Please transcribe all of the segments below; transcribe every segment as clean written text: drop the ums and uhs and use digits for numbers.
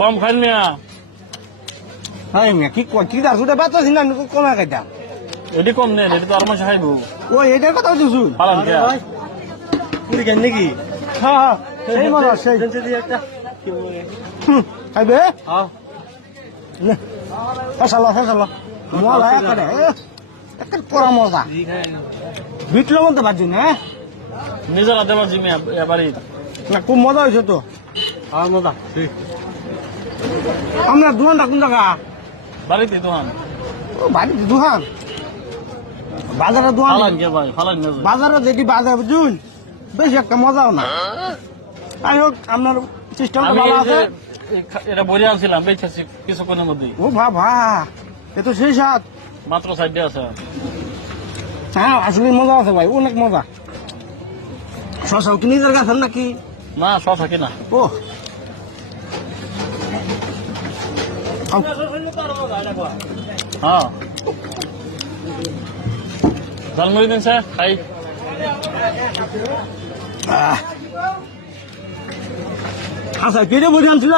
কম খাইন মিয়া হ্যাঁ মিয়া কি দাস ওটা বাচ্চা ছিল না কমা খাইতা এটি কম নেন এটি তো আর মাসে খাইবো ও এটার কথা বলছো পালন কে পুরি কেন নাকি হ্যাঁ সেই মজা সেই খাইবে হ্যাঁ ফসল মজা করে একটা পড়া মজা বিটলো মধ্যে বাজি না নিজের হাতে বাজি মিয়া এবারই না খুব মজা হয়েছে তো হ্যাঁ মজা আমরা দোকানটা কোন জায়গা বাড়িতে দোকান ও বাড়িতে দোকান বাজারে দোকান ফালান কে ভাই ফালান কে বাজারে যেটি বাজার বুঝুন বেশি একটা মজাও না যাই হোক আপনার সিস্টেম ভালো আছে এটা বড়ি আনছিলাম বেচেছি কিছুক্ষণের মধ্যেই ও বাবা এ তো সেই সাত মাত্র সাইডে আছে হ্যাঁ আসলে মজা আছে ভাই অনেক মজা শশাও কি নিজের গাছের নাকি না সব থাকি না ও হ্যাঁ জালমুড়ি দিন স্যার খাই হাসা কেটে বই আনছিল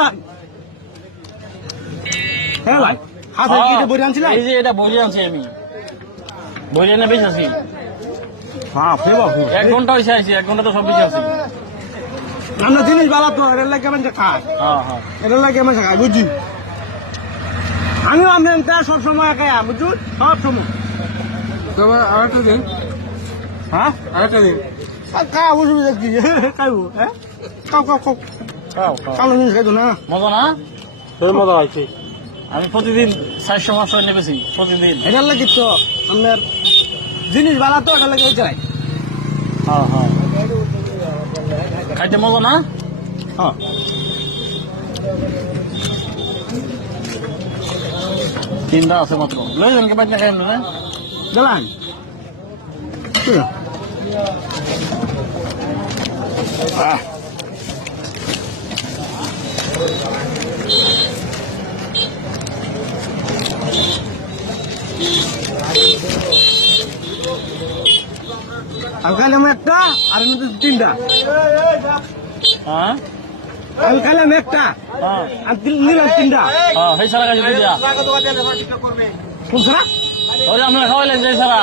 হ্যাঁ ভাই হাসা কেটে বই আনছিল এই যে এটা বড়ি আনছি আমি বড়ি এনে বেচেছি বাপরে বাপু 1 ঘন্টা হয়েছে আইছি 1 ঘন্টা তো সব বেঁচে আছি আমরা জিনিস বালা তো এর লাগে মানুষ খায় হ্যাঁ হ্যাঁ এর লাগে মানুষ খায় বুঝছি আমিও আমি সব সময় খাই বুঝুন সব সময় তবে আরেকটা দিন হ্যাঁ আরেকটা দিন খাওয়া অসুবিধা কি খাইবো হ্যাঁ খাও খাও খাও খাও খাও কালো জিনিস খাইতো না মজা না সেই মজা হয়েছে আমি প্রতিদিন 400-500 নেবেছি প্রতিদিন এটার লাগে তো আপনার জিনিস বালা তো এটার লাগে ওই চাই হ্যাঁ হ্যাঁ খাইতে মজা না হ্যাঁ তিনটা আছে মাত্র লই যান কে বাইরে খাই না গেলাম আমি খাইলাম একটা আর তিনটা হ্যাঁ আমি খাইলাম একটা হ্যাঁ আর নিলাম তিনটা হ্যাঁ সেই সারা কাছে দিয়া কোন সারা ওরে আমরা খাওয়াইলেন যে সারা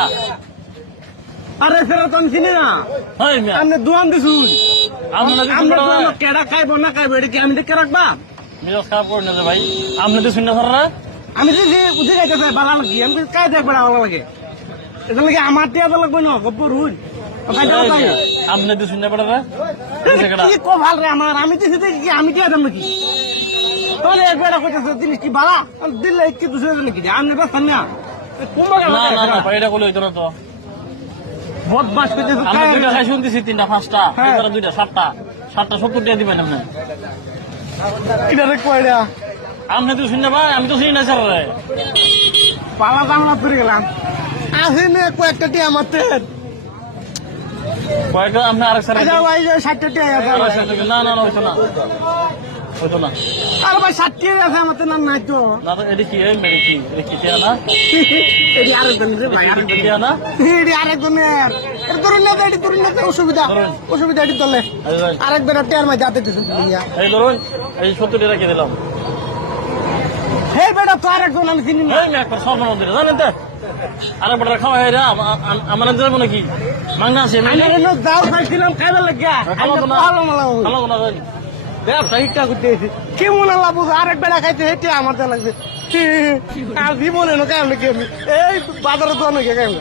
আরে সেটা তো আমি চিনি না হয় মিয়া আপনি দোয়ান দিছুন আমরা আমরা কেডা খাইবো না খাইবো এটা কি আমি দেখে রাখবা মিজাজ খারাপ করে না যে ভাই আপনি তো শুনে সারা আমি যে বুঝে গাইতে চাই ভালো লাগে আমি কাই দেখবে ভালো লাগে এটা লাগে আমার টিয়া তো লাগবে না গপ্প রুন আপনি তো শুনে পড়ে কি কো ভাল রে আমার আমি তো সেটা কি আমি টিয়া দাম নাকি তাহলে একবার কইতেছে জিনিস কি বাড়া দিলে কি দুসরে নাকি আমি ব্যস্ত না কুম্বা না না না এটা বলে হইতো না তো বদমাস কইতেছে আমরা দুইটা খাই শুনতেছি 3টা 5টা হ্যাঁ। এবারে 2টা 7টা 70 টাকা দিবেন আপনি এটা রে কয়টা আপনি তো শুনে ভাই আমি তো শুনি না স্যার রে পালা দামলা পড়ে গেলাম আসেন কয়েকটা টিয়া মারতে কয়েকটা আপনি আরেক স্যার আচ্ছা ভাই 60টা টিয়া আছে না না না হইতো না হইতো না আর ভাই 60 টিয়া আছে আমার তো নাম নাই তো না তো এটা কি এই মেরে কি এটা কি টিয়া না এটি আরেকজন রে ভাই এটা কি টিয়া না এটি আরেকজনের এর ধরুন না এটি ধরুন না অসুবিধা এটি দলে আরেকবার টিয়ার মাঝে যাতে দিছেন এই ধরুন এই 70 টাকা রেখে দিলাম হে বেটা তো আরেকজন আমি চিনি না এই মেয়ে একটা স্বর্ণ মন্দির জানেন তো আরেক বড় খাওয়া হয় রে আমার যাবো নাকি মাংনা আছে আমি এনে দাও খাইছিলাম খাইবার লাগিয়া খালাবো না ভালো মালা খালাবো না ব্যবসা হিটটা করতে কি মনে লাভ আরেক বেলা খাইতে হেঁটে আমার যা লাগবে আর জীবনে কেমন কি আমি এই বাজারে তো অনেকে কেমন